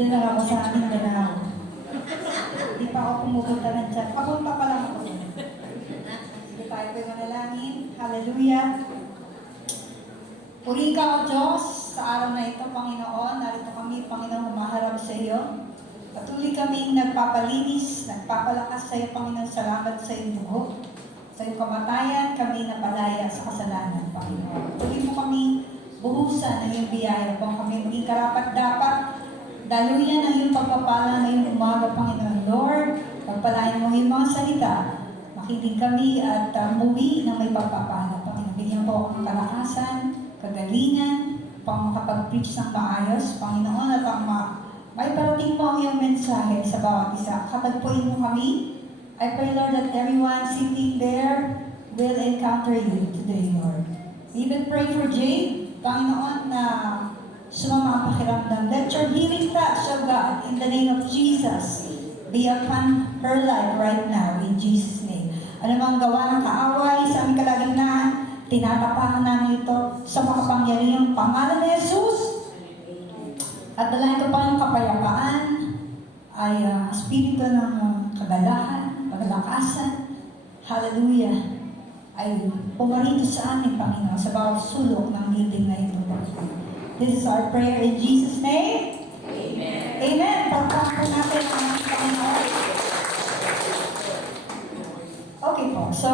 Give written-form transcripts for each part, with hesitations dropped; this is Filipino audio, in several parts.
Diyan lang ako sa ating ganaw. Hindi pa ako pumupunta ng dyan. Papunta pa lang ako. Sige tayo ko'y manalangin. Hallelujah. Puri ka, O Diyos, sa araw na ito, Panginoon. Narito kami, Panginoon, humaharap sa iyo. Patuloy kaming nagpapalinis, nagpapalakas sa iyo, Panginoon. Salamat sa iyong dugo. Sa iyong kamatayan, kami napalaya sa kasalanan, Panginoon. Patuloy mo kami buhusan ng iyong biyaya, kung kami maging karapat-dapat. Daluyan ang iyong pagpapala ngayong umaga, Panginoon. Lord, pagpalain mo iyong mga salita. Makinig kami at umuwi na may pagpapala, Panginoon. Bigyan po ang kalakasan, kagalingan, pang makapag-preach ng maayos, Panginoon, at ang may parating mo ang iyong mensahe sa bawat isa. Katagpuin mo kami. I pray, Lord, that everyone sitting there will encounter you today, Lord. Even pray for Jade, Panginoon, na sumama ang pakiramdam. Let your healing touch, O God, in the name of Jesus, be upon her life right now, in Jesus' name. Ano mang gawa ng kaaway sa aming kalagitnaan, tinatapakan namin ito sa makapangyarihang pangalan ni Jesus. At dalahin ko pa yung kapayapaan, ay espiritu ng kagalahan, paglakasan, hallelujah, ay pumarito sa amin, Panginoon, sa bawat sulok ng building na ito. This is our prayer in Jesus' name. Amen. Amen. Pagpapakon natin ang aming Panginoon. Okay po, so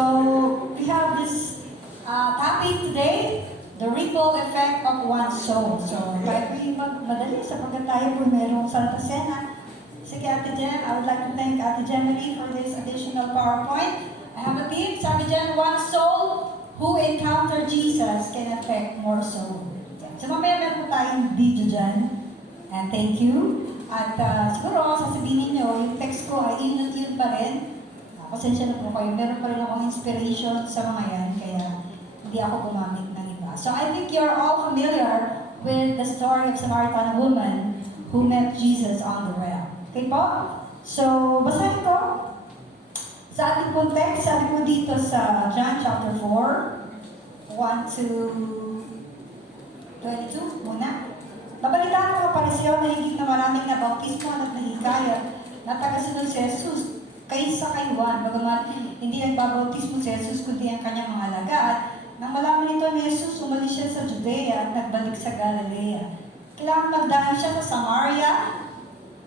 we have this topic today, the ripple effect of one's soul. So, tayo magmadali sapagkat tayo po mayroong Santa Cena. Sige, Ate Jen, I would like to thank Ate Jen Marie for this additional PowerPoint. I have a tip, sabi dyan, one soul who encountered Jesus can affect more soul. So, mamaya meron po tayong video dyan. And thank you. At siguro, sasabihin ninyo, yung text ko ay yun pa rin. Pasensya na po kayo. Meron pa rin akong inspiration sa mga yan, kaya hindi ako gumamit ng iba. So I think you're all familiar with the story of Samaritan woman who met Jesus on the well. Okay po? So, basahin ko. Sa ating pong text, sabi po dito sa John chapter 4, 1 to 22 muna. Nabalitaan ng mga Pariseo na higit na maraming nabautismohan at nahikayat na tagasunod si Jesus kaysa kay Juan, bagamat hindi nagbabautismo si Jesus kundi ang kanyang mga alagad. Nang malaman nito ni Jesus, umalis siya sa Judea at nagbalik sa Galilea. Kailangan magdaan siya sa Samaria.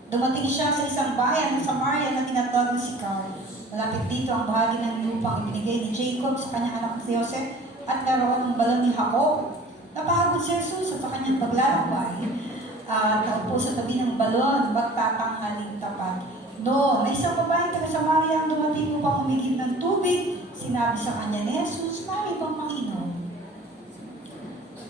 Dumating siya sa isang bayan ng Samaria na tinatawag na Sychar. Malapit dito ang bahagi ng lupang ibinigay ni Jacob sa kanyang anak si Jose at naroon ang balon ni Jacob. Napahagod si Jesus sa kanyang paglalakbay. Naupo sa tabi ng balon, magtatanghaling tapat. Doon, may isang babae taga Samaria ang dumating upang humigit ng tubig. Sinabi sa kanya ni Jesus, "Mari bang manginom?"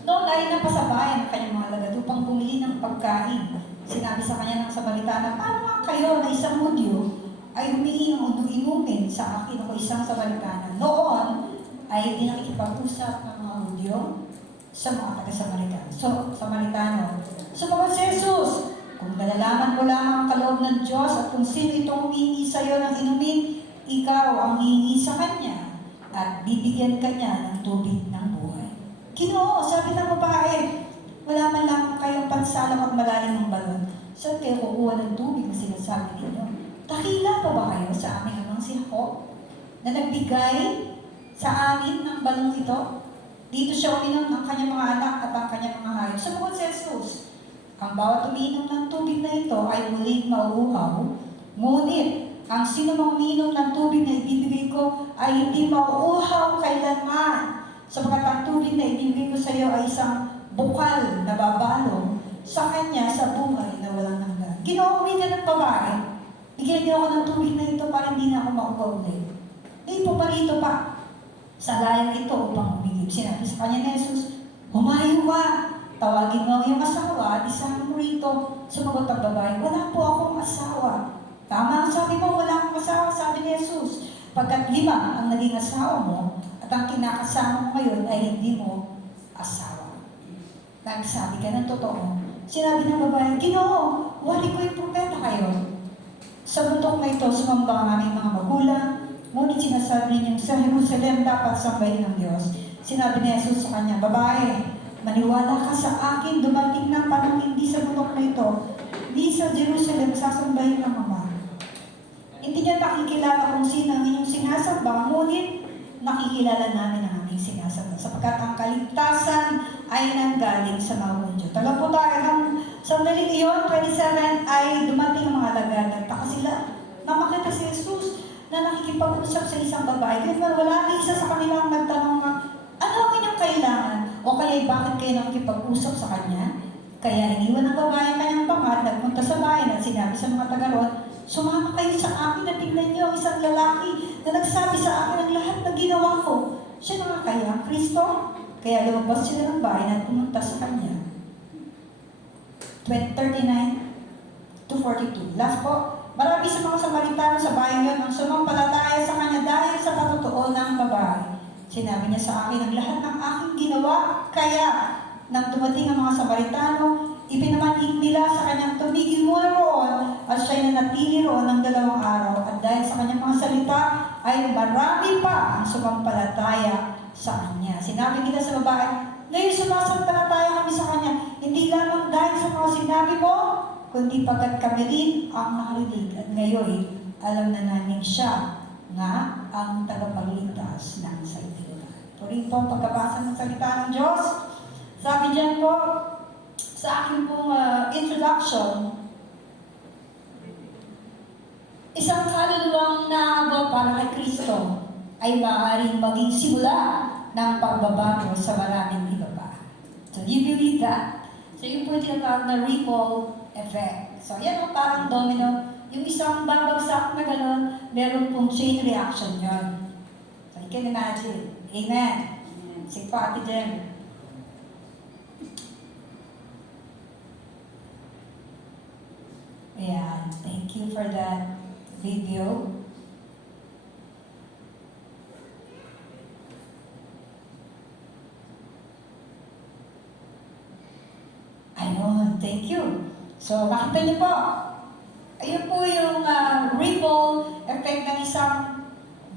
Noon ay napasabayan ang kanyang mga alagad upang bumili ng pagkain. Sinabi sa kanya ng Samaritana, "Paano nga kayo na isang Hudyo ay humingi ng inumin sa akin ako isang Samaritana?" Noon ay hindi nakikipag-usap ng mga Hudyo sa mga Samaritano. Sumagot si Jesus, "Kung nalalaman mo lamang ang kaloob ng Diyos at kung sino itong humingi sa iyo ng inumin, ikaw ang hihingi sa kanya at bibigyan ka niya ng tubig ng buhay." "Ginoo," sabi ng babae, "wala man lang kayong pansalak at malalim ng balon. Saan kayo kukuha ng tubig na sinasabi ninyo? Dakila pa ba kayo sa aming amang si Jacob na nagbigay sa amin ng balong ito? Dito siya uminom ng kanyang mga anak at ang kanyang mga hayop." Sumagot si Jesus, "Ang bawat umiinom ng tubig na ito ay muling mauuhaw, ngunit ang sino mang umiinom ng tubig na ibibigay ko ay hindi mauuhaw kailanman, sapagkat ang tubig na ibibigay ko sa iyo ay isang bukal na babalong sa kanya sa buhay na walang hanggan." "Ginoo," ka ng babae, "bigyan niyo ako ng tubig na ito para hindi na ako mauuhaw ulit." May pumarito pa sa layang ito upang umigib. Sinabi sa kanya ni Jesus, "Humayo ka, tawagin mo ang iyong asawa at isahan mo rito." Sumagot ang babae, "Wala po akong asawa." "Tama ang sabi mo, wala akong asawa," sabi ni Jesus, "pagkat 5 ang naging asawa mo at ang kinakasama mo ngayon ay hindi mo asawa. Nagsabi ka ng totoo." Sinabi ng babae, "Ginoo, wari ko yung propeta kayo. Sa bundok na ito, sumamba ang aming mga magulang, ngunit sinasabi ninyong sa Jerusalem dapat sambahin ng Diyos." Sinabi ni Jesus sa kanya, "Babae, maniwala ka sa akin, dumating na panahon hindi sa bundok na ito Hindi sa Jerusalem, sasambahin ng Ama. Hindi niya nakikilala kung sino ang inyong sinasamba, ngunit nakikilala namin ang aming sinasamba. Sapagkat ang kaligtasan ay nanggaling sa mga Hudyo. Tagal po tayo ng sandaling iyon, 27, ay dumating ang mga alagad. Nagtaka sila na makita si Jesus na nakikipag-usap sa isang babae. Kaya wala ni isa sa kanilang nagtanong na, ano ang inyong kailangan? O kaya bakit kayo nakikipag-usap sa kanya? Kaya iniwan ng babae kanyang pangad, nagpunta sa bayan at sinabi sa mga taga-ron, sumama kayo sa akin at tingnan niyo ang isang lalaki na nagsabi sa akin ang lahat na ginawa ko. Siya na nga kaya ang Kristo? Kaya lumabas sila ng bayan at pumunta sa kanya. 39 to 42. Last po, marami sa mga Samaritano sa bayan yun ang sumampalataya sa kanya dahil sa patotoo ng babae. Sinabi niya sa akin ang lahat ng aking ginawa, kaya nang dumating ang mga Samaritano, ipinamanhig nila sa kanyang tumigil muna roon at siya'y nanatili roon ng 2 araw at dahil sa kanyang mga salita ay marami pa ang sumampalataya sa kanya. Sinabi nila sa babae, ngayon sumasampalataya kami sa kanya, hindi lamang dahil sa mga sinabi mo, kundi pagkat kami rin ang nakarinig at ngayon alam na namin siya nga ang tagapagligtas ng sanlibutan. Tuloy po ang pagkabasa ng salita ng Diyos. Sabi diyan po, sa aking pong introduction, isang kaluluwang naabot para kay Kristo ay maaaring maging simula ng pagbabago sa maraming iba pa. So, do you believe that? So, yung po tinatawag na ripple effect. So, yan po parang domino. Yung isang babagsak na gano'n, meron pong chain reaction yun. So, you can imagine. Amen. Sige po, Ate Jem. Ayan. Thank you for that video. Ayun. Thank you. So, makita niyo po. Ayun po yung ripple effect ng isang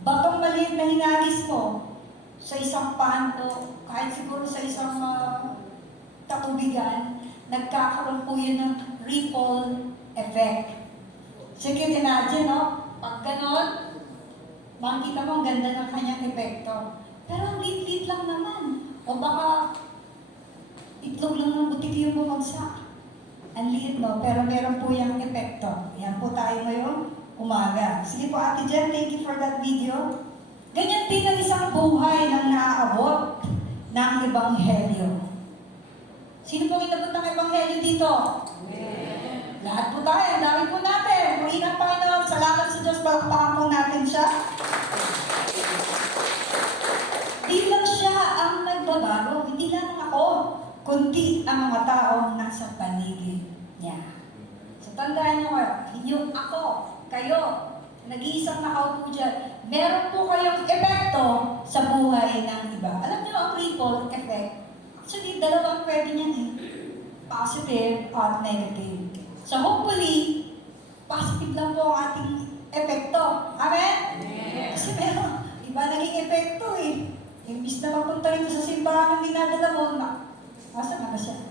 batong maliit na hinagis mo sa isang pan o kahit siguro sa isang katubigan, nagkakaroon po yun ng ripple effect. So, you can imagine, no? Pag ganon, makikita mo ang ganda ng kanyang epekto. Pero ang lit-lit lang naman. O baka itlog lang ng butik yung bumagsak. Ang liit, no? Pero meron po yung epekto. Yan po tayo ngayon, umaga. Sige po, Ate Jen, thank you for that video. Ganyan din ang isang buhay ng naaabot ng Ebanghelyo. Sino pong inabot ng Ebanghelyo dito? Lahat po tayo, ang dami po natin. Purihin ang Panginoon, salamat sa Diyos, palakpakan po natin siya. Di lang siya ang nagbabago, hindi lang ako, kundi ang mga taong nasa paligid niya. So tandaan niyo yung ako, kayo, nag-iisang nakaupo dyan, meron po kayong epekto sa buhay ng iba. Alam niyo ang ripple effect? Actually, dalawang pwede niyan eh. Positive at negative. So hopefully, positive lang po ang ating epekto. Amen? Amen. Kasi meron, iba naging epekto eh. Imbis na magpunta rito sa simbahan ng dinadala mo, asa na ba siya?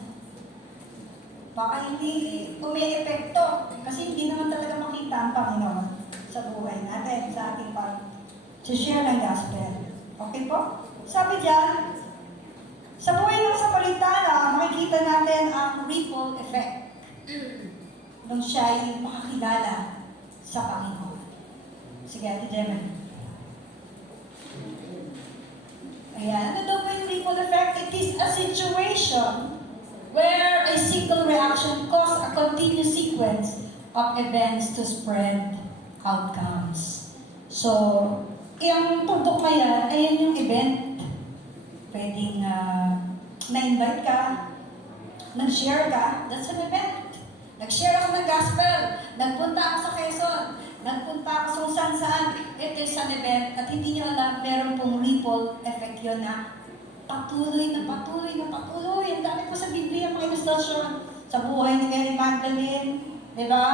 Baka hindi umi-epekto. Kasi hindi naman talaga makita ang Panginoon sa buhay natin, sa ating pag-share ng gospel. Okay po? Sabi dyan, sa buhay ng Samaritana, makikita natin ang ripple effect nung siya ay makakilala sa Panginoon. Sige, Ate Gemma. Ayan, ano daw ba yung ripple effect? It is a situation where a single reaction causes a continuous sequence of events to spread outcomes. So, yung tundok na yan, ayan yung event. Pwedeng na-invite ka, nag-share ka, that's an event. Nag-share ako ng gospel, nagpunta ako sa Quezon, nagpunta ako sa kung saan-saan. It is an event at hindi nyo alam, meron pong ripple effect yun na patuloy na patuloy na patuloy. Ang dami po sa Biblia, mga ilustrasyon sa buhay ni Mary Magdalene. Diba?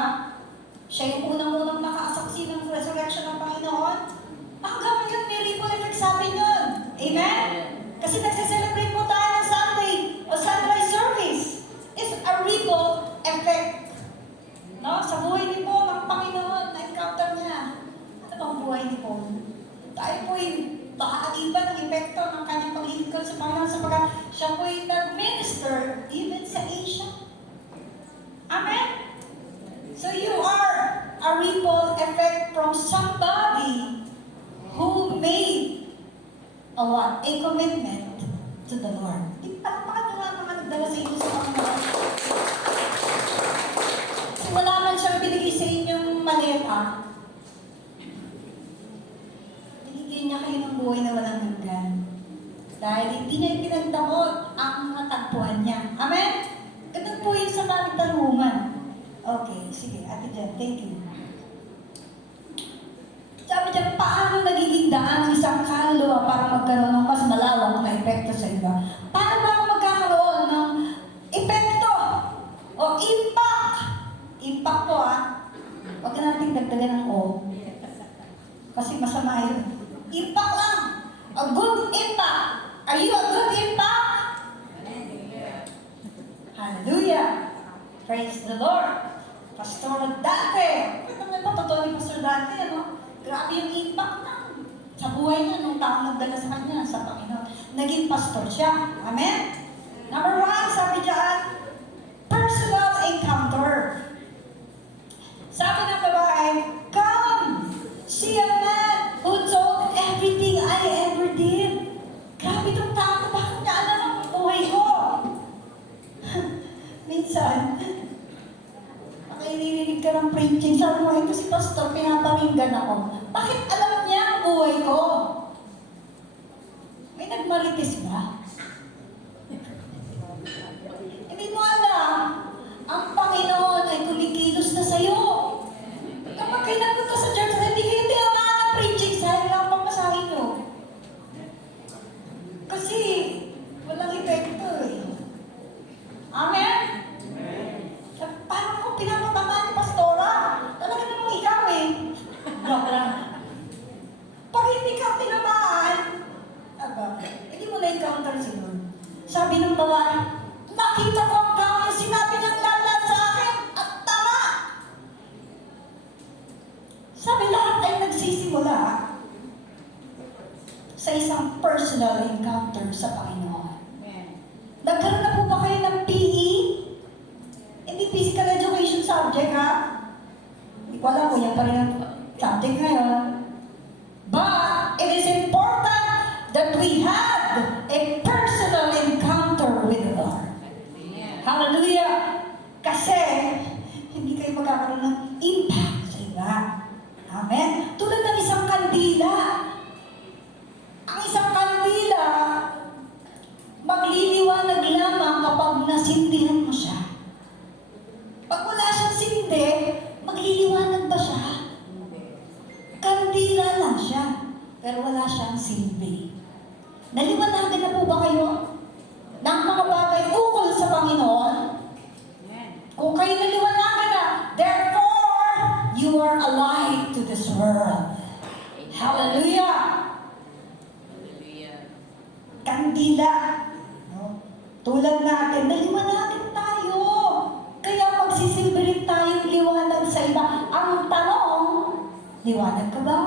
Siya yung unang-unang nakaasaksi ng resurrection ng Panginoon. Hanggang ngayon, may ripple effect sa atin yun. Amen? Kasi nagse-celebrate po tayo ng Sunday o sunrise service. It's a ripple effect. a what? A commitment to the Lord. Di palakpakan nga mga nagdala sa inyo sa Panginoon. Kasi wala man siyang binigay sa inyong maleta. Binigyan niya kayo ng buhay na walang hanggan. Dahil hindi niya pinagdamot ang natagpuan niya. Amen? Ganun po yun sa mga tanungan. Okay, sige, Ate Jen, thank you. Sabi niya, paano nagiging daan ng isang kaluluwa para magkaroon ng mas malawak na epekto sa iba? Paano ba magkakaroon ng epekto o impact? Impact po Huwag na natin dagdagan ng O. Kasi masama yun. Impact lang. A good impact. Are you a good impact? Hallelujah. Praise the Lord. Pastor Dante. Ano naman pa totoo ni Pastor Dante, ano? Grabe yung impact na sa buhay niya nung taong nagdala sa kanya, sa Panginoon. Naging pastor siya. Amen? Number 1, sabi diyan, personal encounter. Sabi ng babae, come, see a man who told everything I ever did. Grabe itong tao, bakit niya alam ang buhay ko? Minsan, nakinig ka ng preaching, sabi mo, ito si pastor, pinaparinggan ako. Bakit alam niya ang buhay ko? May nagmarites ba? Hindi mo alam, ang Panginoon ay kumikilos na sa'yo. Kapag kayo nagpunta sa church, hindi kayo tinamaan ng preaching, sayang lang pamasahin nyo. Kasi, walang epekto Amen? Parang ako pinapatamaan ni Pastora. Talaga namang ikaw Joke lang. Pag hindi ka tinamaan, hindi mo na-encounter si Lord. Sabi ng babae, nakita ko ang gawin sinabi niyang lalat sa akin at tama. Sabi lahat ay nagsisimula sa isang personal encounter sa Panginoon. Nagkaroon na po ba kayo ng PE? Hindi physical education subject, Hindi ko alam kung yan pa rin ang subject ngayon. But it is important that we have a personal encounter with the Lord. Hallelujah! Kasi, hindi kayo magkakaroon ng impact sa iba. Amen? Tulad ng isang kandila. Ang isang kandila, magliliwanag lamang kapag nasindihan mo siya. Pag wala siyang sindi, magliliwanag ba siya? Kandila lang siya, pero wala siyang silbi. Naliwanagan na po ba kayo ng mga bagay ukol sa Panginoon? Kung kayo naliwanagan na, therefore, you are alive to this world. Hallelujah! Kandila. Tulad natin, naliwanagan tayo. Kaya magsisilbi rin tayong liwanag sa iba. Ang tanong, liwanag ka ba?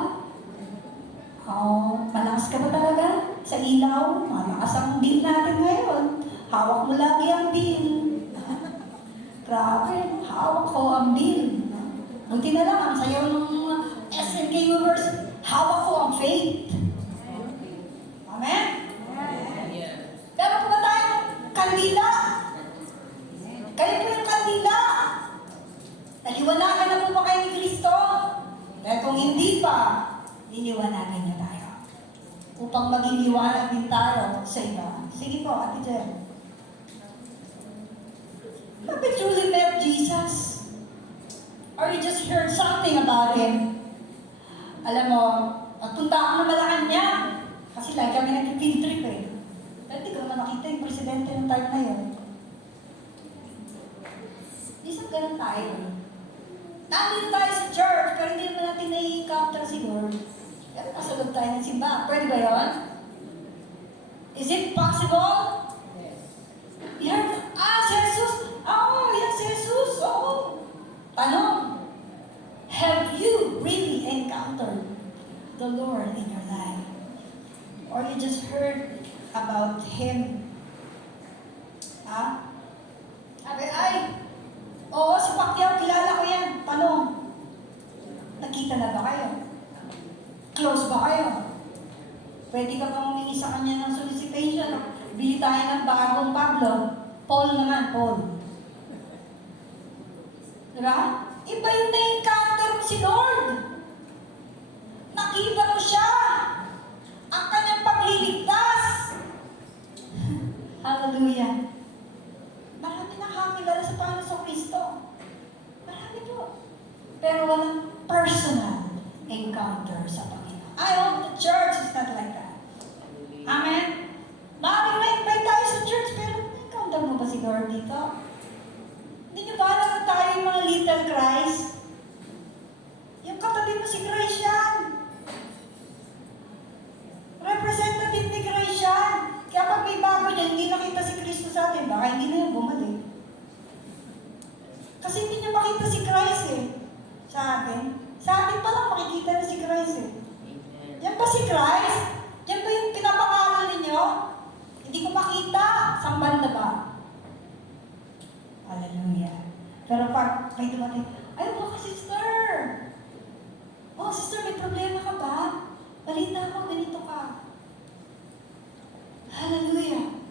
Malakas ka ba talaga sa ilaw? Malakas ang bill natin ngayon. Hawak mo lagi ang bill. Grabe, hawak ko ang bill. Buti na lang, ang sayaw ng SNK Universe, hawak ko ang faith. Amen? Pero kung ba tayo, kandila. Kayo po yung kandila. Naliwanagan na po ba kayo ni Kristo? Dahil kung hindi pa, liliwanagan niya tayo. Upang maging liwanag din tayo sa iba. Sige po, Ate Jen. Have you truly met Jesus? Or you just heard something about Him? Alam mo, nagpunta ako ng Malacanang. Kasi lagi kami nag-field trip Pero di ko naman nakita yung presidente ng time na yun. Isang ganun tayo. Nandito tayo sa church, pero hindi naman natin na-encounter si Lord. Pero nasa loob tayo ng simbahan. Pwede ba yun? Is it possible? Yes. You heard, si Jesus? Yan si Jesus. Tanong, have you really encountered the Lord in your life? Or you just heard about Him? Sabi, oo, si Pacquiao, kilala ko yan. Tanong, nakita na ba kayo? Close ba kayo? Pwede ka pang humingi sa kanya ng solicitation. Bili tayo ng bagong Pablo. Paul naman, Paul. Diba? Iba yung na-encounter mo si Lord. Nakita mo siya. Ang kanyang pagliligtas. Hallelujah. Marami nakakilala sa Panginoon sa Kristo. Marami po. Pero walang personal encounter sa Panginoon. I hope the church is not like that. Amen? Maraming na-invite tayo sa church, pero encounter mo ba si Lord dito? Hindi nyo ba alam na tayo yung mga little Christ? Yung katabi mo si Christ yan. Representative ni Christ yan. Kaya pag may bago niya, hindi nakita si Kristo sa atin, baka hindi na yung bumalik. Kasi hindi niya makita si Christ eh. Sa atin. Sa atin pa lang makikita na si Christ eh. Yan ba si Christ? Yan ba yung pinapangalan ninyo? Hindi ko makita. Saan banda ba? Hallelujah. Pero pag may dumating, ay, baka sister. Oh, sister, may problema ka ba? Balita ko, ganito ka. Hallelujah.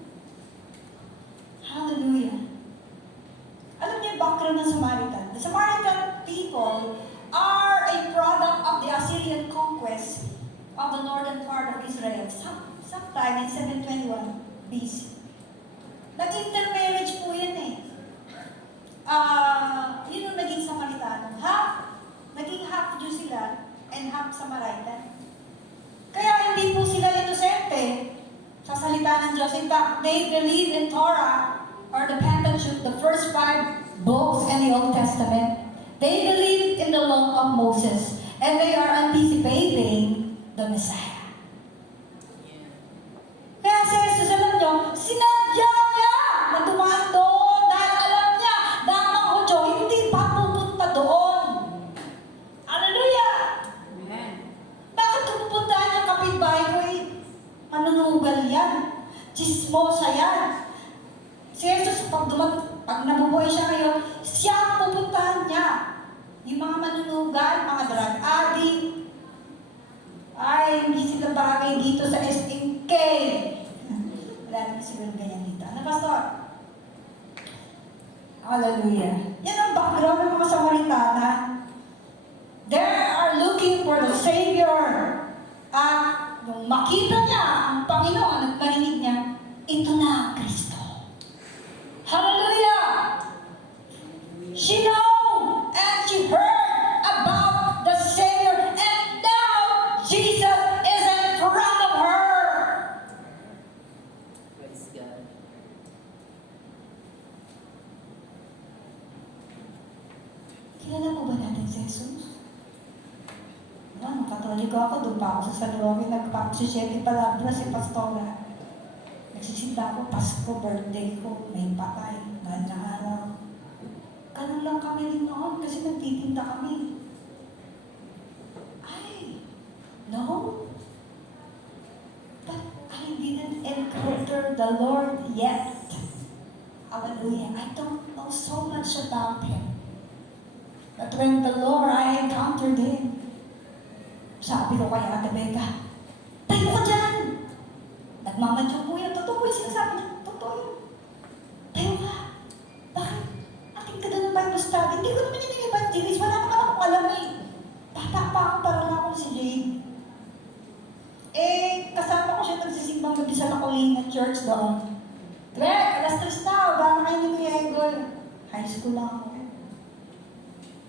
Hallelujah. Alam niyo yung background ng Samaritan? The Samaritan people are a product of the Assyrian conquest of the northern part of Israel. Sometime in 721 BC. Nag-intermarriage po yan eh. Yun yung naging Samaritano. Naging half Jew sila and half Samaritan. Kaya hindi po sila inosente sa salita ng Diyos. In fact, they believe in Torah or the Pentateuch, the first 5 books in the Old Testament. They believe in the law of Moses and they are anticipating the Messiah. Kaya si Jesus, alam nyo, sinadya niya na dumaan doon dahil alam niya na ang mga Hudyo hindi pa pupunta doon. Hallelujah! Amen. Bakit kung pupuntahan yung kapitbahay ko eh? Manunugal yan. Chismosa yan. Si Jesus, pag nabubuhay siya ngayon, siya ang pupuntahan niya. Yung mga manunugal, mga drug addict, ay, hindi sila bagay dito sa SNK. Wala naman siguro ganyan dito. Ano, Pastor? Hallelujah. Yan ang background ng mga Samaritana. They are looking for the Savior. At nung makita niya ang Panginoon at marinig niya, ito na ang Kristo. Hallelujah! She know and she heard about the Savior and now Jesus is in front of her. Praise God. Kilala po ba natin si Jesus? Nung Katoliko ako, doon pa ako sa San Roque, nagpa-7 palabra si Pastora. Nagsisinda ako, Pasko, birthday ko, may patay, mahal na araw. Ganun lang kami rin noon kasi nagtitinda kami. Ay, no. But I didn't encounter the Lord yet. Hallelujah. I don't know so much about Him. But when the Lord, I encountered Him, sabi ko kay Ate Becca, tayo ka dyan! Nagmamadyo po yan. Totoo po yung sinasabi niya. Totoo yun. Tayo ka. Bakit? Ating ka doon ng Bible study. Hindi ko naman yung evangelist. Wala naman akong alam eh. Bata pa ako para lang ako si Jane. Kasama ko siya nagsisimbang gabi sa Lacolina Church doon. Greg, alas 3 na. Baka kayo ni Kuya Egoy. High school lang ako.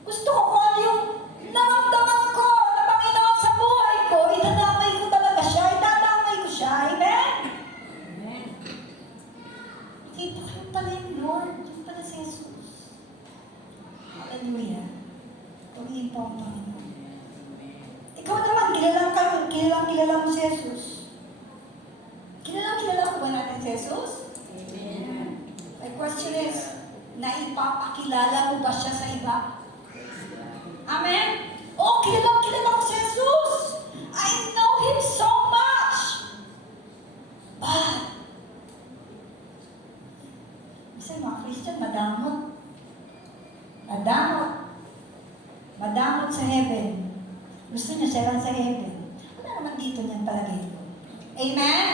Gusto ko kung ano yung naramdaman ko na Panginoon sa buhay ko. Itadamay ko talaga siya. Itadamay ko siya. Amen? Amen. Kita kayo pala yung Lord. Yung pala si Jesus. Hallelujah. Tumihin po ang Panginoon. Ikaw naman, kilala mo si Jesus. Kilala ko ba natin si Jesus? Amen. My question is, naipapakilala mo ba siya sa iba? Amen? Oh, kilala ko si Jesus. I know Him so much. But, kasi mga Christian, madamot. Madamot sa heaven. Gusto niya siya lang sa heaven. Ano naman dito niyan palagay ko? Amen?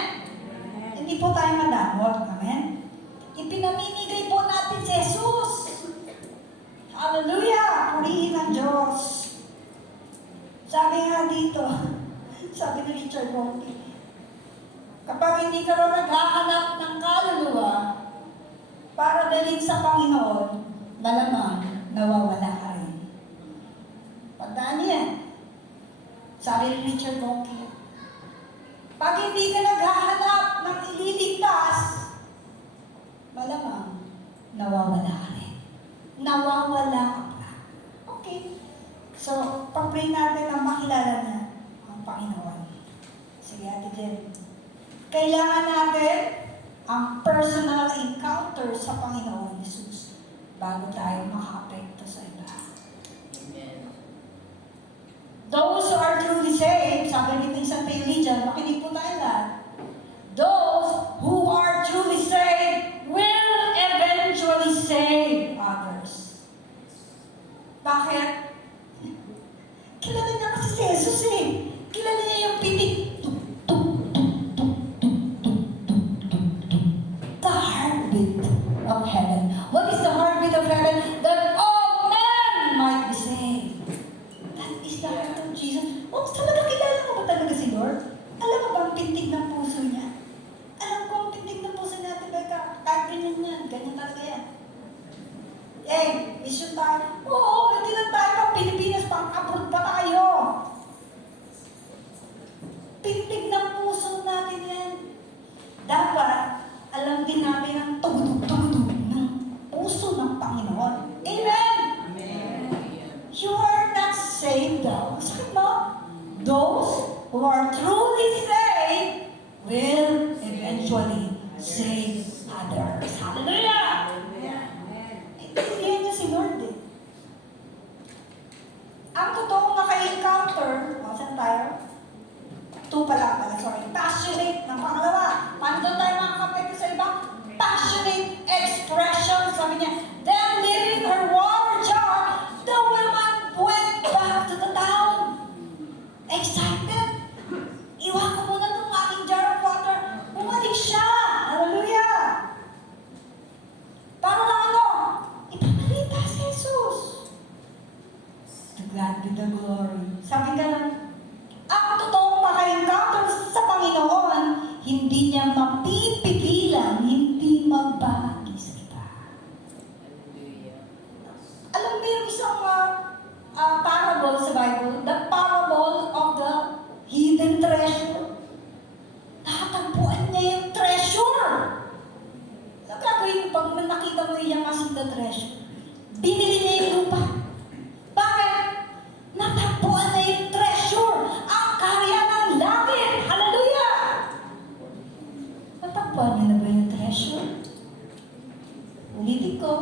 Hindi po tayo madamot. Amen? Ipinamimigay po natin si Jesus. Hallelujah! Purihin ang Diyos. Sabi nga dito, sabi ni Richard Bonke, kapag hindi ka raw naghahanap ng kaluluwa para dalhin sa Panginoon, malamang nawawala ka rin. Pagdaan yan. Sabi ni Richard Bonke, pag hindi ka naghahanap ng ililigtas, malamang nawawala ka rin. Nawawala ka pa. Okay. So, pag-pray natin na makilala niya ang Panginoon. Sige, Ate Jen. Kailangan natin ang personal encounter sa Panginoon Jesus bago tayo maka-apekto sa iba. Amen. Those who are truly saved, sabi ni Santa Eulidia, makinig po tayo lahat. Those who are truly saved will eventually save others. Bakit? Kilala niya kasi si Jesus eh. Kilala niya yung pitik. The heartbeat of heaven. What is the heartbeat of heaven? That all men might be saved. That is the heart of Jesus. Oh, talaga kilala mo ba talaga si Lord? Alam mo ba ang pintig ng puso niya? Alam ko ang pintig ng puso natin, Becca. Kahit ganyan yan. Ganyan talaga yan. Eh, mission tayo. Oo, hindi lang tayo pang Pilipinas, pang abroad pa tayo. Pintig ng puso natin yan. Dapat, alam din natin ang tugudog-tugudog ng puso ng Panginoon. Amen! Amen. You are not saved daw. Sakit mo? Those who are truly saved will eventually save others. Hallelujah! Iyan niya si Lord eh. Ang totoong naka-encounter, saan tayo? 2 pala, sorry. Passionate ng pangalawa. Paano doon tayo makakapekto sa iba? Passionate expression. Sabi niya, then leaving her water jar, the woman went back to the town. Excited. Iwan ko muna itong aking jar of water. Bumalik siya. Hallelujah. Para lang ano? Ipamalita si Jesus. To God be the glory. Sabi ka lang, ang totoong maka-encounter sa Panginoon, hindi niya mapipigilan, hindi magbahagi sa iba. Hallelujah. Alam mo yung isang parable sa Bible, the parable of the hidden treasure. Nakatagpuan niya yung treasure. Ano gagawin mo pag nakita mo yung as the treasure? Binili niya yung lupa. Bakit? Natagpuan na yung treasure. Ang karya ng langit. Hallelujah! Natagpuan niya na ba yung treasure? Ulitin ko,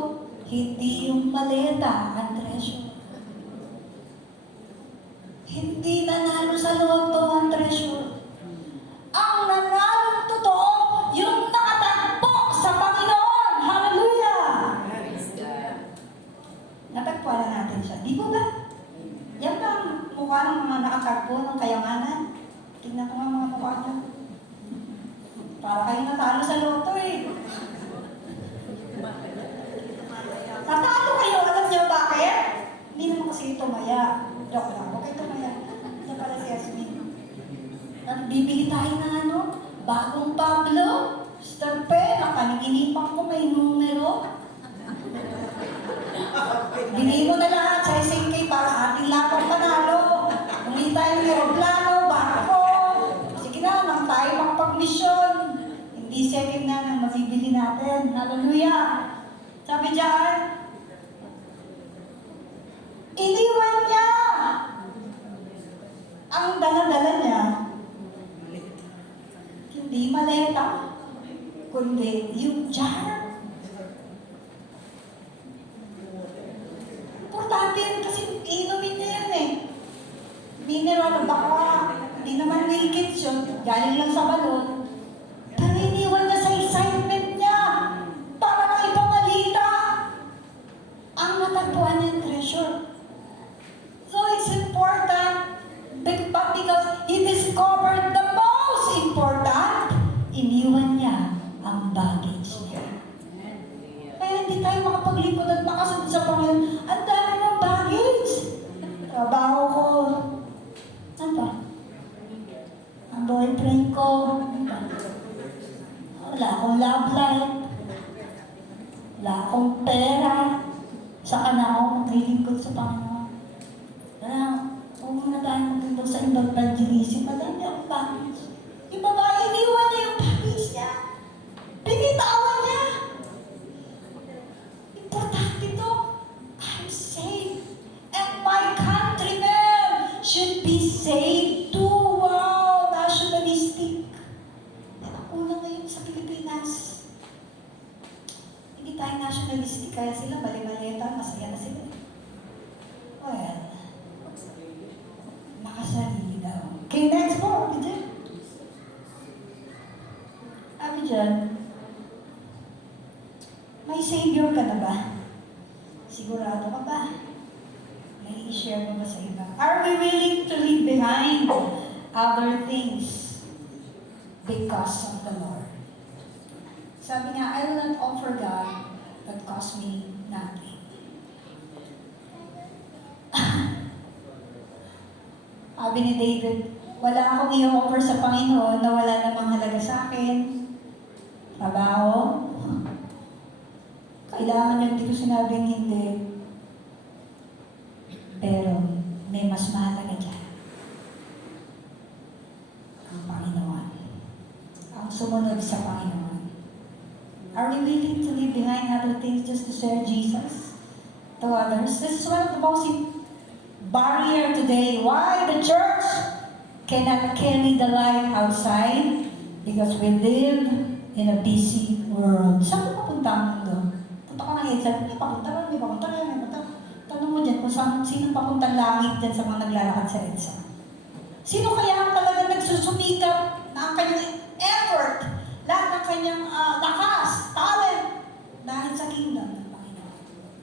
hindi yung maleta ang treasure. Hindi nanalo sa loto ang treasure. Ang nanalo totoo, yung nakatagpo sa Panginoon. Hallelujah! Praise God. Natagpuan na natin siya. Di ba ba? Yan ba ang mukha ng mga nakatagpo ng kayamanan? Tingnan ko nga mga mukha niyo. Para kayo natalo sa loto eh. Natalo kayo, alam niyo bakit? Hindi naman kasi tumaya. Joke lang, okay tumaya. Yan pala si Yasmin. Bibili tayo ng ano? Bagong Pablo. Mr. P, napaniginipan ko may numero. Bigay mo na lahat sa SNK para ating lapang panalo. Bumili tayo ng aeroplano, barko. Sige na, nang tayo makapag-mission. Hindi second na nang mabibili natin. Hallelujah! Sabi diyan, iniwan niya ang dala-dala niya. Hindi maleta, kundi yung jar. Importante yun kasi inumin niya yan eh. Mineral, baka hindi naman liquids yun. Galing lang sa balon. Pero iniwan niya sa excitement niya para na ipamalita ang natagpuan niyang treasure. So it's important because he discovered the most important maglingkod at makasunod sa Panginoon. Ang dami ng baggage. Trabaho ko. Ano ba? Ang boyfriend ko. Ano ba? Wala akong love life. Wala akong pera. Saka na ako maglilingkod sa Panginoon. Kaya, huwag muna tayo magandang sa ibang evangelism. Madami akong baggage. Yung babae, iniwan niya yung baggage niya. Binitawan niya. Importante ito. I'm saved. And my countrymen should be saved too. Wow, nationalistic. Yan ang una ngayon sa Pilipinas. Hindi tayo nationalistic, kaya sila bali-baleta, masaya na sila. Well, nakasarili daw. Okay, next po, Abidjan. Abidjan, may Savior ka na ba? Sigurado ka ba? May i-share mo ba sa iba? Are we willing to leave behind other things because of the Lord? Sabi nga, I will not offer God that cost me nothing. Sabi ni David, wala akong i-offer sa Panginoon na wala namang halaga sa akin. Trabaho. Kailangan niya, hindi ko sinabing hindi. Pero may mas mahalaga dyan. Ang Panginoon. Ang sumunod sa Panginoon. Are we willing to leave behind other things just to share Jesus to others? This is one of the most barrier today. Why the church cannot carry the light outside? Because we live in a busy world. Saan ka papunta ang mundo? Punta ka ng EDSA, may papunta rin, may papunta rin, may papunta. Tanong mo dyan kung sino papunta langit dyan sa mga naglalakad sa EDSA. Sino kaya ang talaga nagsusumikap na ang kanyang effort, lahat ng kanyang lakas, talent, dahil sa kingdom ng Panginoon.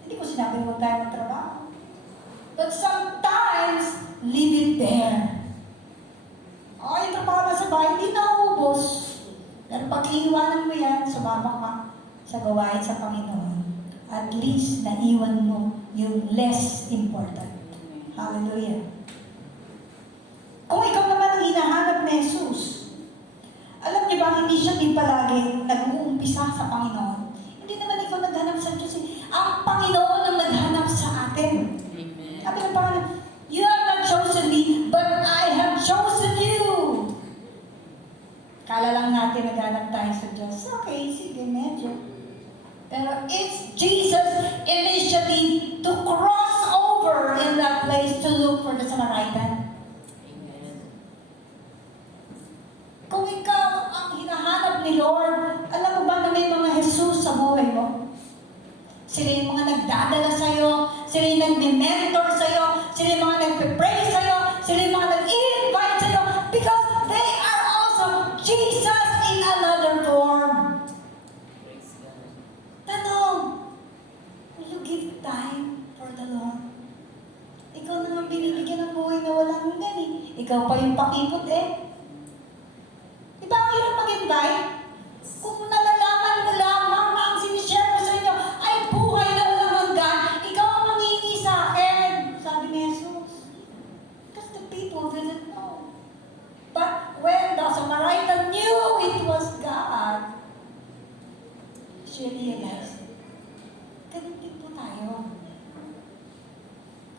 Hindi ko sinabi na huwag tayo magtrabaho. But sometimes, leave it there. Yung trabaho na sa bahay, hindi naubos. Pero pag iiwanan mo yan, sumama ka sa gawain sa Panginoon. At least, naiwan mo yung less important. Hallelujah. Kung ikaw naman ang hinahanap ni Jesus, alam niyo ba, hindi siya din palagi nag-uumpisa sa Panginoon. Hindi naman ikaw naghanap sa Diyos. Ang Panginoon ang naghanap sa atin. Sabi ng Panginoon, you have not chosen me, but I have chosen you. Kala lang natin naghanap tayo sa Diyos. Okay, sige, medyo. Pero it's Jesus' initiative to cross over in that place to look for the Samaritan. Kung ikaw ang hinahanap ni Lord, alam mo ba na may mga Jesus sa buhay mo? Sila yung mga nagdadala sa'yo, sila yung nagme-mentor sa'yo, sila yung mga nagpe-pray sa'yo, sila yung mga nag-invite sa'yo, because they are also Jesus in another form. Tanong, will you give time for the Lord? Ikaw naman binibigyan ng buhay na walang hanggan eh. Ikaw pa yung pakipot eh. Di ba ang hirap mag-invite? Kung nalalaman mo lamang na ang sinishare ko sa inyo ay buhay na walang hanggan, ikaw ang mangingi sa akin, sabi ni Jesus. Because the people didn't know. But when the Samaritan knew it was God, she realized it. Ganun din po tayo.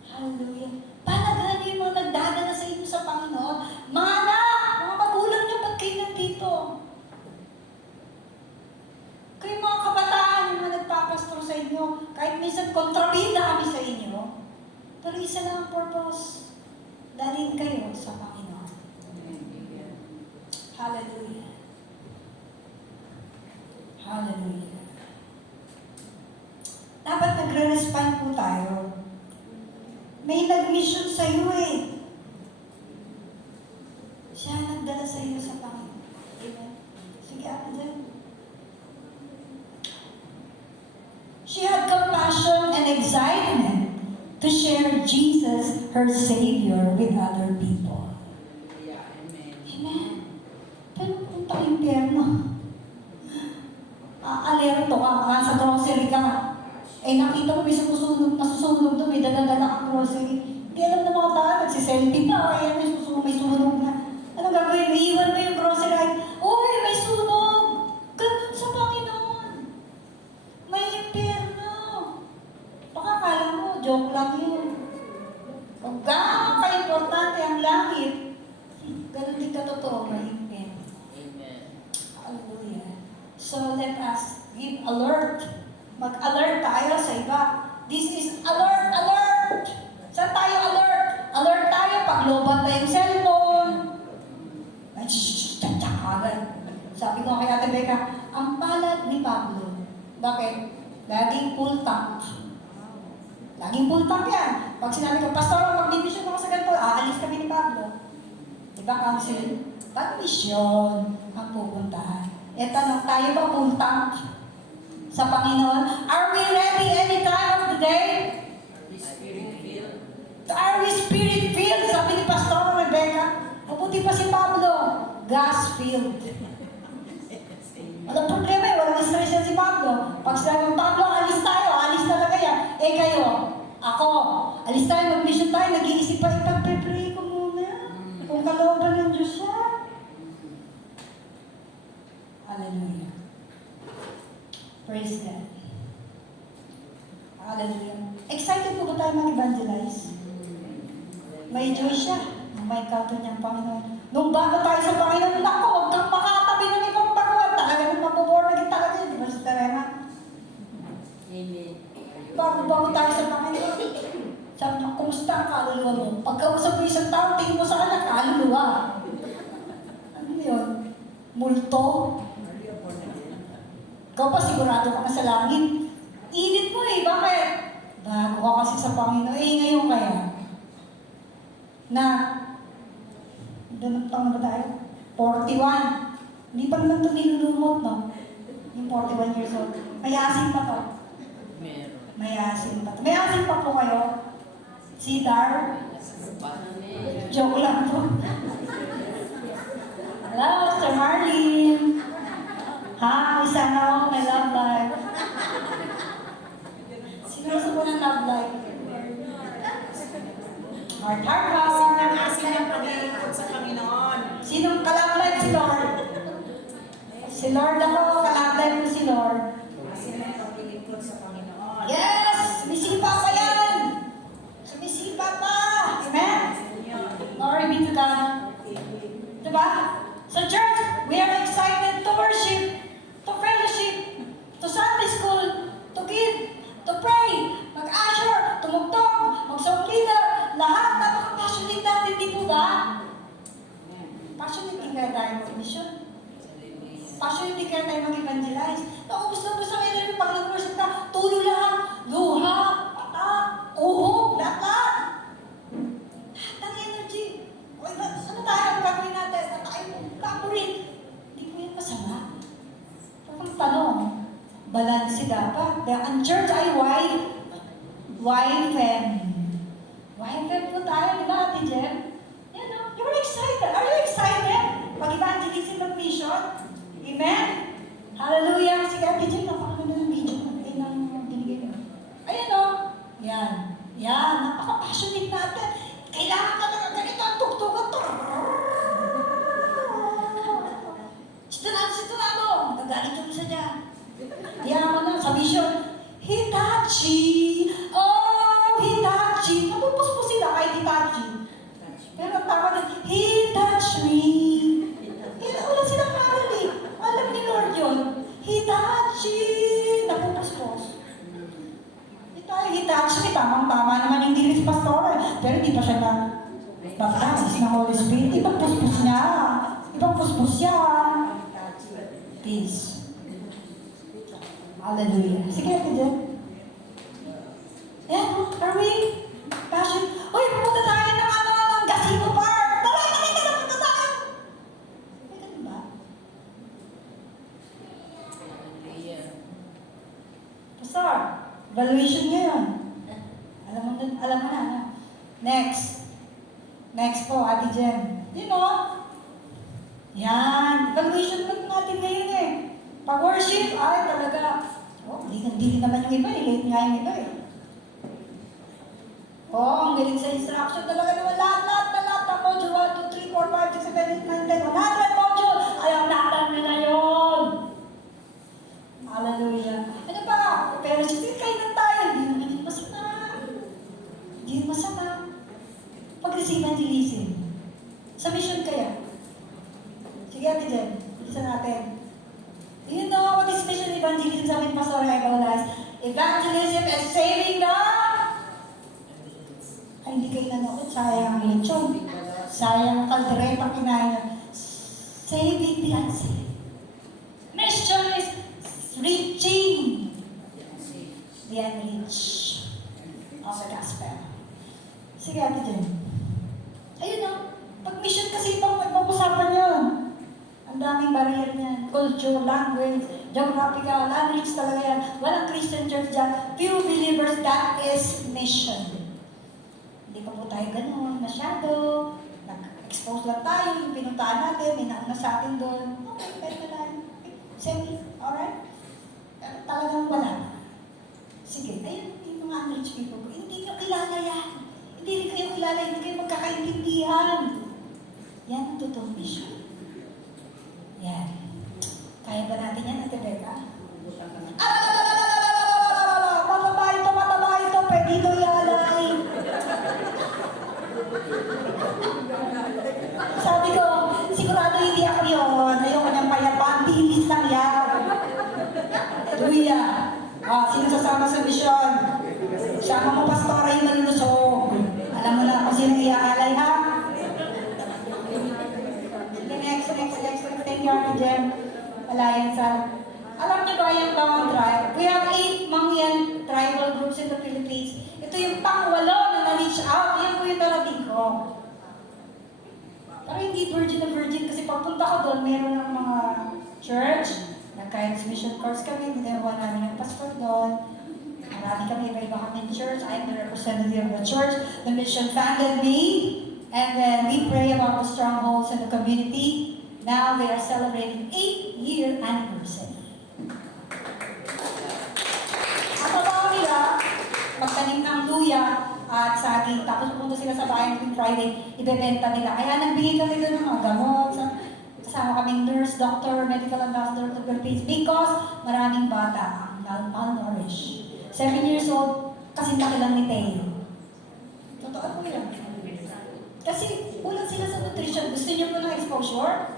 Hallelujah. Palagahan niyo yung mga nagdadala sa inyo sa Panginoon. Mga anak, mga magulang niyo, ba't kayo nandito? Kayo mga kabataan, yung mga nagpapastor sa inyo, kahit minsan kontrabida kami sa inyo, pero isa lang ang purpose. Dalhin kayo sa Panginoon. Hallelujah. Hallelujah. Dapat nagre-respond po tayo. May nag-mission sa iyo eh. Siya nagdala sa iyo sa Panginoon. Amen. Sige, ako dyan. She had compassion and excitement to share Jesus, her Savior, with other people. Amen. Pero punta ka impyerno. Alerto ka, sa grocery ka. Eh nakita mo may nasusunog doon, may dala-dala kang grocery. Hindi alam ng mga tao, nagsiselfie pa, kaya may sunog na. Anong gagawin? Iiwan mo yung grocery. Uy, may sunog! Ganun sa Panginoon. May impyerno. Baka kala mo, joke lang yun. Kung gaano ka-importante ang langit, ganun din katotoo, may impyerno. Amen. Hallelujah. So let us give alert. Mag-alert tayo sa iba. This is alert, alert! Saan tayo alert? Alert tayo pag lobat na yung cellphone. Ay, agad. Sabi ko kay Ate Becca, ang palad ni Pablo. Bakit? Laging full tank. Laging full tank yan. Pag sinabi ko, Pastor, mag-mission ako sa ganito, aalis kami ni Pablo. Diba, council? Ba't mission ang pupuntahan? E tanong, tayo ba full tank sa Panginoon? Are we ready any time of the day? Spirit-filled. Are we spirit-filled? Sabi ni Pastor Rebecca. Mabuti pa si Pablo, gas-filled. Walang problema eh, walang stress yan si Pablo. Pag sinabi ng Pablo, alis tayo, alis talaga yan. Eh kayo, ako, alis tayo, mag-mission tayo, nag-iisip pa, ipag-pray ko muna. Kung kalooban ng Diyos siya. Hallelujah. Praise God. Hallelujah. Excited po ba tayo mag-evangelize? May joy siya. May encounter niya ang Panginoon. Nung bago tayo sa Panginoon, naku, huwag kang makatabi ng ibang baguhan. Talaga nang mabubornagin talaga yun. Di ba si Terena? Amen. Bago tayo sa Panginoon. Sabi niya, kumusta ang kaluluwa mo? Pagkausap mo isang tao, tingin mo sa kanya, kaluluwa. Ano yun? Multo? Ikaw pa, sigurado ka na sa langit. Init mo eh, bakit? Bago ka kasi sa Panginoon. Eh, ngayon kaya? Na, ganun pang na ba tayo? 41. Hindi pa naman ito nilulumot, no? Yung 41 years old. May asin pa to. Meron. May asin pa to. May asin pa po kayo? Cedar? Amen. Joke lang po. Hello, Sir Marlene. Ha? Isa na ako may love life. Sino sa po ng love life? Heart, heart, heart. Asin ng pag-iikot sa Panginoon. Sinong ka-love life? Si Lord. Si Lord ako, ka-love life ko si Lord. Asin ng pag-iikot sa Panginoon. Yes! Sumisipa pa yan! Sumisipa pa! Amen? Glory be to God. Diba? So church, we are excited to worship, to fellowship, to Sunday school, to give, to pray, mag-usher, tumugtog, mag-song leader, lahat napaka-passionate natin, di po ba? Passionate din kaya tayo mag-mission. Passionate din kaya tayo mag-evangelize. Naku, gusto kayo rin pag nag-worship ka, tulo lahat, luha, patak, uhog, lahat. Lahat ng energy. O iba, ano tayo ang gagawin natin? Ano tayo kapurin? Hindi po yan masama. Parang tanong, balance dapat. Ang church ay YFM. YFM po tayo, di ba, Ate Jem? Yan o, you're excited. Are you excited? Pag-evangelism ng mission? Amen? Hallelujah. Sige, Ate Jem, napakaganda ng video. Ay, nang binigay ko. Ayan o. Yan. Yan. Napaka-passionate natin. Kailangan ka na ganito ang tugtugan. Situnado. Magagalit yung isa dyan. Yan mo na sa mission. Hitachi. Oh, Hitachi. Napupuspos sila kahit Hitachi. Pero ang tawag na, He touched me. Wala silang aral eh. Alam ni Lord yun. Hitachi. Napupuspos. Hitachi. Tamang-tama naman yung dilis pastor. Pero hindi pa siya na baptize ng Holy Spirit. Ibang puspos niya. Ibang puspos siya. Peace. Hallelujah. Sige, Ate Jen. Ayan, are we? Passion. Uy, pupunta tayo ng Gazebo Park. Tara, punta tayo. May ganun ba? Hallelujah. Pastor, evaluation ngayon. Alam mo na, no? Next. Next po, Ate Jen. You know? Yan. Evaluation natin ngayon eh. Pag-worship, ay talaga. Oh, hindi hindi naman yung iba, late nga yung iba eh. Oo, ang galing sa instruction talaga naman. Lahat na module. 1, 2, 3, 4, 5, 6, 7, 8, 9, 10, 100 module! Ayaw natin nila yun! Hallelujah. Ano pa? Pero sige, kayo na tayo. Hindi naman yung masama. Hindi yung masama. Pag-receive evangelism. Sa mission kaya. Sige, Ate Jen. Isa natin. Do you know what is mission evangelism? Sabi ni Pastor Evaluas, evangelism is saving the... Ay, hindi kayo nanood. Sayang ang lechon. Sayang ang kaldereta kinain. Saving the unsaved. Mission is reaching the unreached of the gospel. Sige, Ate Jen. Ayun na. Pag mission kasi itong pag-usapan yun. Ang daming barrier niyan. Culture, language, geographical, unreached talaga yan. Walang Christian church dyan. Few believers, that is mission. Hindi pa po tayo ganun masyado. Nag-expose lang tayo, yung pinuntahan natin, may nauna sa atin doon. Okay, pwede na lang. Semi, alright? Pero talagang wala na. Sige, ayun, yung mga unreached people ko, hindi nyo kilala yan. Hindi rin kayo kilala, hindi kayo magkakaintindihan. Yan ang totoong mission. Yan. Kaya ba natin yan, Ate Becca? Mataba ito, pwede ito ialay. Sabi ko, sigurado hindi ako yun. Ayoko niyang payapan, tilis lang yan. Hallelujah. Sino sasama sa misyon? Sama mo, pastora, yung malulusog. Alam mo na kung sino iaalay, ha? Next. Thank you, Ate Jem. Alliance. Alam niyo ba yung bawang tribe? We have 8 Mangyan tribal groups in the Philippines. Ito yung pang-8 na na-reach out. Yan po yung narating ko. Pero hindi virgin na virgin kasi pagpunta ko doon, meron ng mga church. Nag-Kindness Mission Course kami. Ginawa namin ng pastor doon. Marami kami, iba-iba kami in church. I am the representative of the church. The mission founded me. And then we pray about the strongholds in the community. Now they are celebrating 8-year anniversary. Ang trabaho nila, magtanim ng luya at saging, tapos pupunta sila sa bayan tuwing Friday, ibebenta nila. Kaya nagbigay kami doon ng mga gamot. Kasama kaming nurse, doctor, medical ambassador to the Philippines because maraming bata ang malnourished. 7 years old, kasi laki lang ni Teo. Totoo po yan. Kasi kulang sila sa nutrition. Gusto niyo po ng exposure?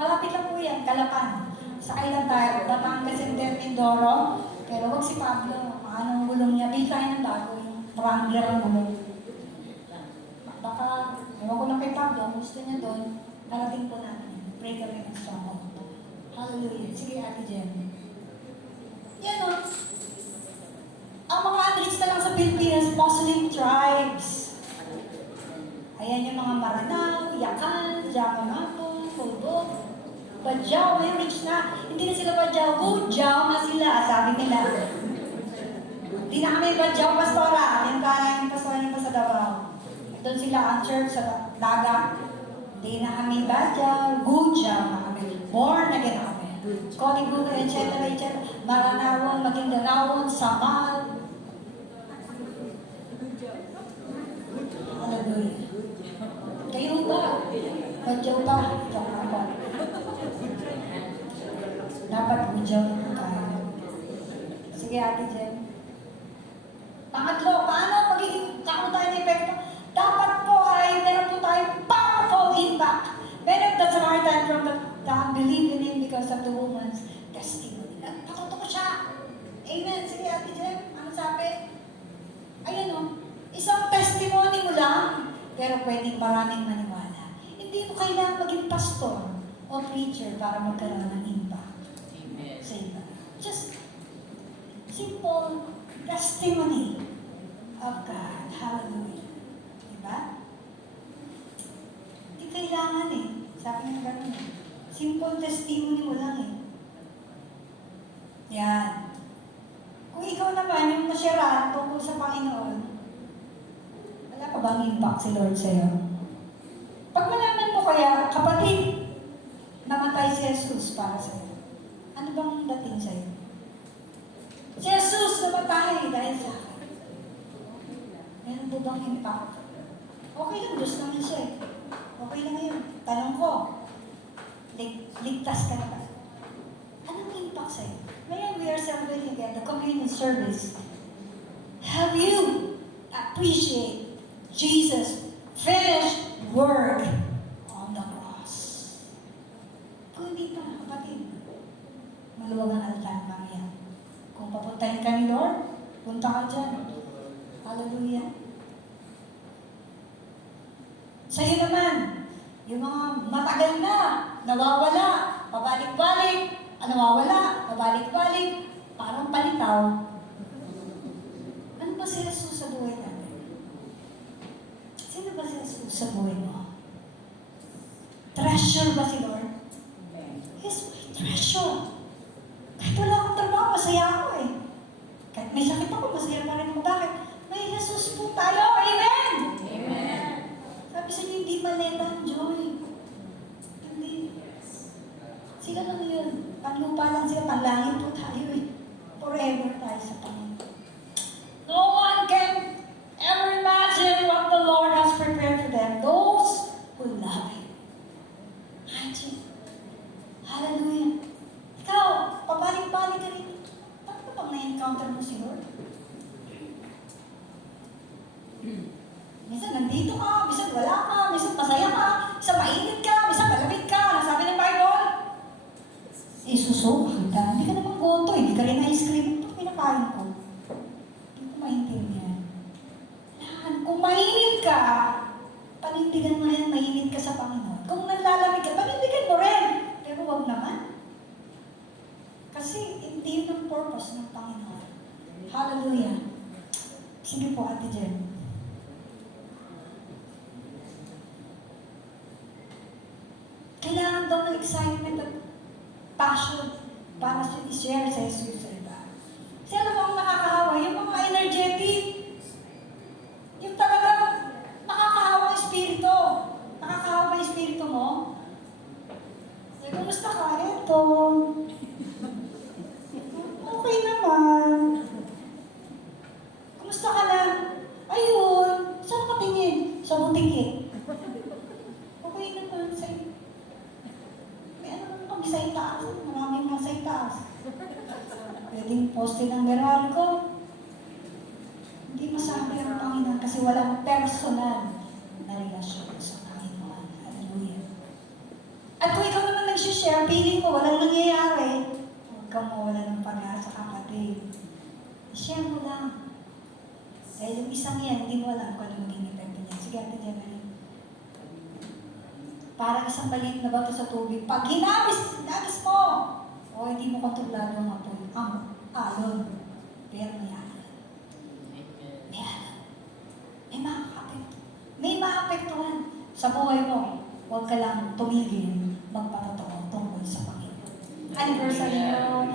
Malapit lang po yan, Kalapan. Sakay lang tayo, Batangas and then Mindoro. Pero wag si Pablo, anong gulong niya, bigay tayo ng bago, yung Wrangler ang gulong. Baka, ewan ko lang kay Pablo, gusto niya doon, parating po namin. Pray kami ng strong. Hallelujah. Sige, Ate Jem. Yan o. Ang mga unreached na lang sa Pilipinas, Muslim tribes. Ayan yung mga Maranao, Yakan, Jamamato, Tulbog, Badyaw, may reach na. Hindi na sila Badyaw, Gudyaw na sila, sabi nila. Hindi na kami Badyaw, pastora. Yung parang yung pastora nito sa Davao. Doon sila ang church sa dagat. Hindi na kami Badyaw, Gudyaw na kami. Born again na kami. Kolibugan, etc. Maranawon, Maguindanao, Samal. Hallelujah. Kayo ba? Badyaw ba? Dapat budyaw na tayo. Sige, Ate Jem. Pangatlo, paano magiging kakaroon tayo ng epekto? Dapat po ay meron po tayong powerful impact. Many of the Samaritan from the town believed in him because of the woman's testimony. Nagpakuto ko siya. Amen. Sige, Ate Jem. Ano sabi? Ayun o. Isang testimony mo lang, pero pwedeng maraming maniwala. Hindi mo kailangan maging pastor o preacher para magkaroon ng impact. Sa iba. Just simple testimony of God. Hallelujah. Diba? Hindi kailangan eh. Sabi nga gano'n eh. Simple testimony mo lang eh. Yan. Kung ikaw naman yung nasyara tungkol sa Panginoon, wala pa bang impact si Lord sa'yo? Pag malaman mo kaya, kapatid, namatay si Jesus para sa'yo. Ano bang dating sa'yo? Si Jesus mamatay dahil sa akin. Meron po bang impact? Okay lang, Diyos naman siya eh. Okay lang ngayon. Tanong ko, ligtas ka na ba? Anong impact sa'yo? Ngayon, we are celebrating again the communion service. Have you appreciate Jesus' finished work on the cross? Kung hindi pa, kapatid, maluwag ang altar mamaya. Kung papuntahin ka ni Lord, punta ka dyan. Hallelujah. Sa'yo naman, yung mga matagal na, nawawala, pabalik-balik, nawawala, pabalik-balik, parang palitaw. Ano ba si Jesus sa buhay natin? Sino ba si Jesus sa buhay mo? Treasure ba si Lord? He's my treasure. Kahit wala akong trabaho, masaya ako eh. Kahit may sakit ako, masaya pa rin ako. Bakit? May Jesus po tayo. Amen! Amen. Sabi sa inyo, hindi maleta ang joy. Hindi. Sila lang yun. Panlupa lang sila, panlangit po tayo eh. Forever tayo sa Panginoon. No one can ever imagine what the Lord has prepared for them. Those who love Him. Imagine. Hallelujah. Ikaw, pabalik-balik ka rin. Bakit ba pag na-encounter mo si Lord? Minsan nandito ka, minsan wala ka, minsan masaya ka, minsan mainit ka, minsan malamig ka. Ano sabi ng Bible? Suso, kita. Hindi ka naman goto, hindi ka rin ice cream. Ito pinakain ko. Hindi ko maintindihan. Yan, kung mainit ka, panindigan mo yan, mainit ka sa Panginoon. Kung nalalamig ka, panindigan mo rin. Pero wag naman. Kasi hindi yun ang purpose ng Panginoon. Hallelujah. Sige po, Ate Jen. Kailangan daw ng excitement at passion para sa i-share sa Jesus sa iba. Kasi alam mo ang nakakahawa, yung mga energetic, yung talagang nakakahawa ang espiritu. Nakakahawa ang espiritu mo. Eh, kumusta ka? Ito. Okay naman. Kumusta ka na? Ayun. Saan ka tingin? Sa butiki. Okay naman. Sa'yo. May ano naman kami sa itaas. Maraming nasa itaas. Pwedeng poste ng Ferrari ko. Hindi masabi ang Panginoon kasi walang personal na relasyon sa Panginoon. Hallelujah. At kung ikaw naman nagsishare, feeling mo walang nangyayari, huwag kang mawala ng pag-asa, kapatid. Share mo lang. Dahil yung isang yan, hindi mo alam kung ano maging epekto niya. Sige, Ate Jemeline. Parang isang maliit na bato sa tubig. Pag hinagis mo, o hindi mo kontrolado ang apoy. Ang alon. Pero may alon. May alon. May makakapekto. May maapektuhan sa buhay mo. Huwag ka lang tumigil magpatotoo tungkol sa Panginoon. Anniversary mo,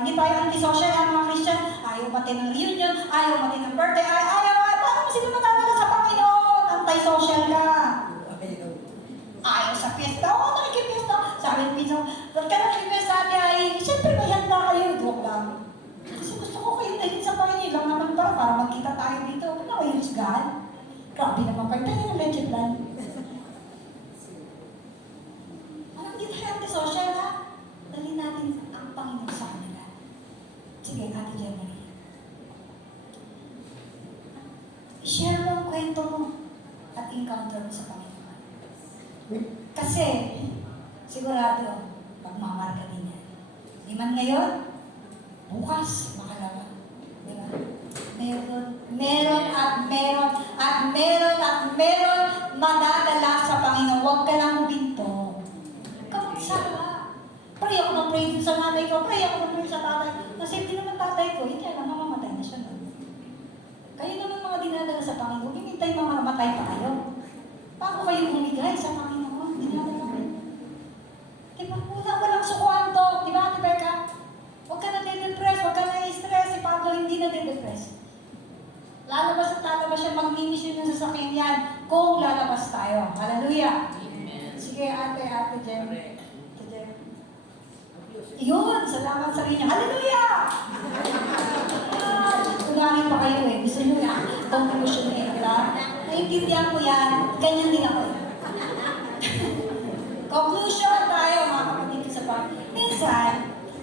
hindi tayo anti-social ang mga Christian. Ayaw mati ng reunion, ayaw mati ng birthday, ayaw. Paano mo sila matatagal sa Panginoon? Anti-social ka. Ayaw sa fiesta. Oo, nakikipiesta. Sabi ng pinsan, huwag ka nakikipiesta ate ay, siyempre may handa kayo. Joke lang. Kasi gusto ko kayo dahil sa Panginoon lang naman para magkita tayo dito. Ano kayo husgahan? Grabe naman kayo. Tayo yung legend plan. Alam, di tayo anti-social ha? Dali natin ang Panginoon sa kanila. Sige, Ate Jemeline. Share mo ang kwento mo at encounter mo sa Panginoon. Kasi, sigurado, magmamarka din yan. Di man ngayon, bukas, makalawa. Di ba? Meron madadala sa Panginoon. Huwag ka lang huminto. Kamunsara. Pray ako ng pray sa nanay ko. Pray ako ng pray sa tatay. Kasi hindi naman tatay ko, hindi alam, mamamatay na siya. Kayo naman mga dinadala sa Panginoon. Hinintay mamamatay pa kayo. Paano kayo humigay sa Panginoon? Dinadala kayo. Diba? Walang sukuan to. Diba, Ate Becca? Huwag ka na de-depress. Huwag ka na i-stress. Si Pablo hindi na de-depress. Lalabas at lalabas siya. Magmimisyon ng sasakyan yan kung lalabas tayo. Hallelujah. Amen. Sige, Ate Jem. Yun, salamat sa inyo. Hallelujah! conclusion eh, di ba? Naiintindihan ko yan, ganyan din ako. Conclusion tayo, mga kapatid ko sa pag. Minsan,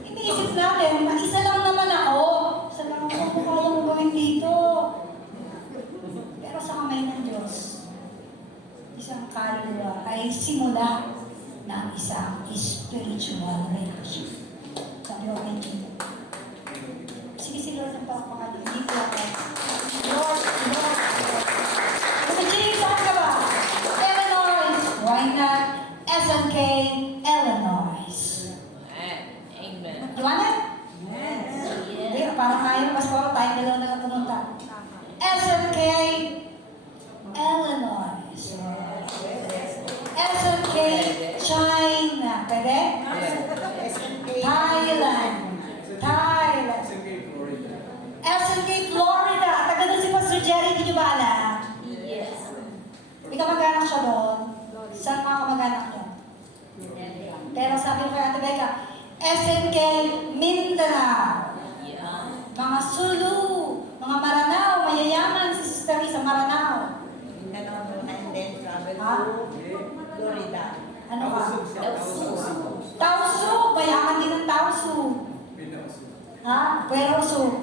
iniisip natin, na isa lang naman ako. Isa lang ako, kung kaya mo gawin dito. Pero sa kamay ng Diyos, isang kaluluwa ay simula ng isang spiritual relation. Sabi ko kay Gino. Sige si Lord ang pakapangalan. Hindi ko ako. Lord, Lord. Kasi Gino, saan ka ba? Illinois. Why not? SNK, Illinois. Amen. You want it? Hindi, parang ayaw. Mas puro tayong dalawa na lang pumunta. SNK, Illinois. SNK, China. Pwede? Thailand. Thailand. SNK, Florida. Taga doon si Pastor Jerry, di nyo ba alam? Yes. May kamag-anak siya doon. Saan mga kamag-anak niya? Pero sabi ko kay Ate Becca, SNK, Mindanao. Yeah. Mga Sulu, mga Maranao, mayayaman si Sister Risa, Maranao. And then travel Ha? to Florida. Ano ka? Tausug. Tausug, mayaman din ng Tausug. Ha? Pero Usug.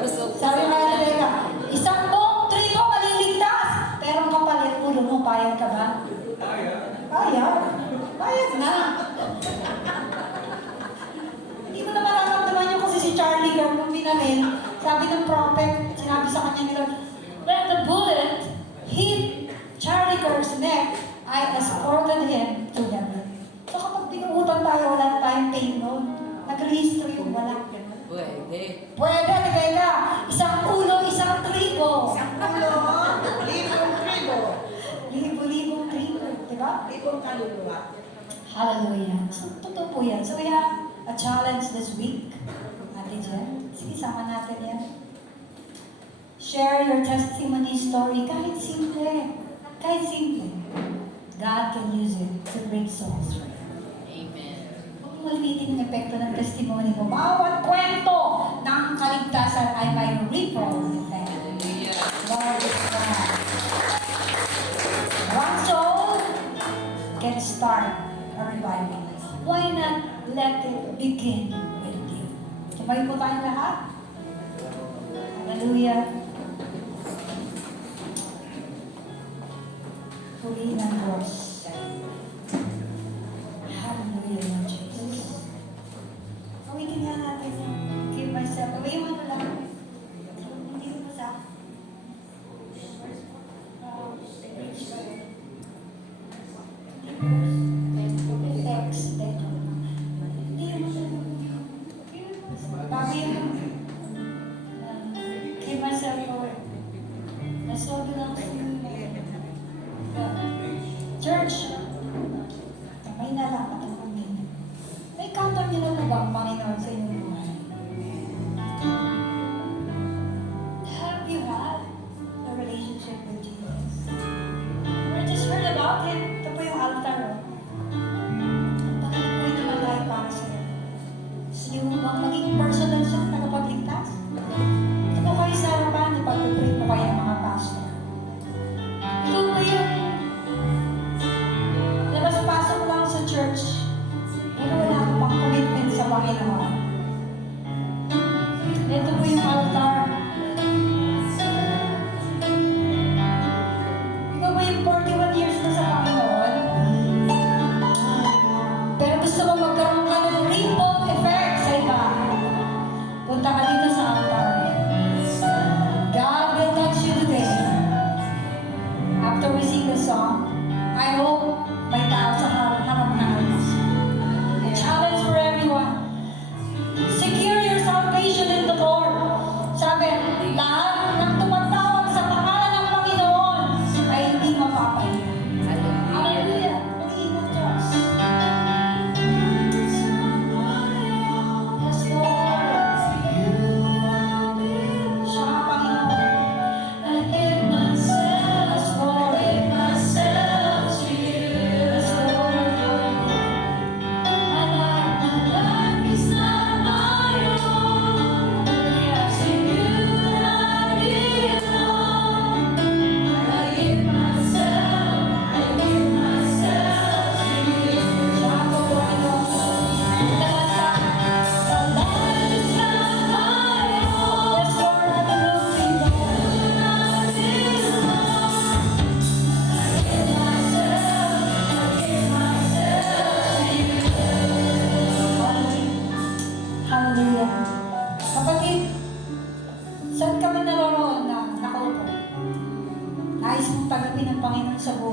Usog. Sabi nga Ate Becca, isang buong tribo maliligtas. Pero ang kapalit ulo mo, payag ka ba? Payag. Payag na. Hindi ko na mararamdaman yun kasi si Charlie Kirk nung binalin, sabi ng prophet, sinabi sa kanya ni Lord, when the bullet hit Charlie Kirk's neck, I escorted him to heaven. So kapag binuutan tayo, wala na tayong pain noon. Nag-register yung wala. Pwede. Pwede, nagay ka. Isang ulo, isang tribo. Isang ulo, libong tribo, Libo-libong tribo. Diba? libong kaluluwa. Hallelujah. So, totoo po yan. So, we have a challenge this week. Ate Jen, sige, sama natin yan. Share your testimony story. Kahit simple. Kahit simple. God can use it to bring souls for you. Amen. Huwag mo maliitin ang epekto ng testimony mo. Bawat kwento ng kaligtasan ay may ripple effect. Hallelujah. Lord is God. One soul can start a revival. Why not let it begin with you? Tumayo po tayong lahat. Hallelujah. Purihin ang Diyos. Hallelujah, Lord Jesus. Awitin nga natin yan. Give myself. Awitin mo lang. Hindi mo sa text. Bago yung give myself away. Nasobi lang sa church.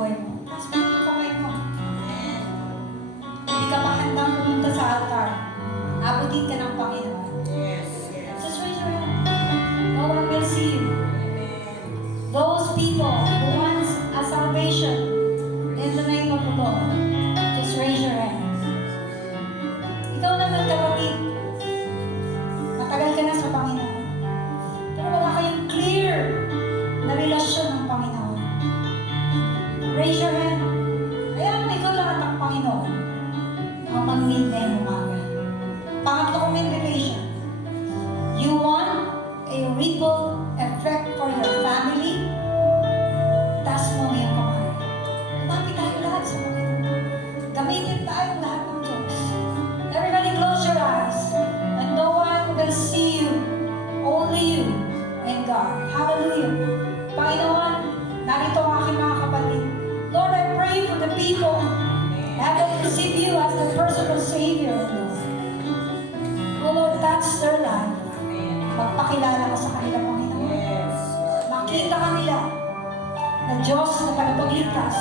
buhay mo. Taas mo yung kamay mo. Hindi ka mahandang pumunta sa altar. Abutin ka ng Panginoon. Yes, yes. Just raise your hand. No one will see you. Amen. Those people who want a salvation in the name of the Lord, just raise your hands. Ikaw naman kapatid, matagal ka na sa Panginoon. Pero wala kayong clear na relasyon ng Panginoon. Raise your hand. Kaya mo ikaw lahat ang Panginoon. Ang mag-need na yung umaga. Pangatlo kong invitation. You want a ripple effect for your family? Taas mo ngayong kamay. Lumapit tayo lahat sa Panginoon. Gamitin tayo lahat ng Diyos. Everybody close your eyes. And no one will see you. Only you and God. Hallelujah. Panginoon, narito ang aking mga kapatid. Lord, I pray for the people that will receive you as the personal Savior, Lord. Oh Lord, touch their life. Magpakilala ka sa kanila, Panginoon. Yes. Makita kanila na Diyos na tagapagligtas.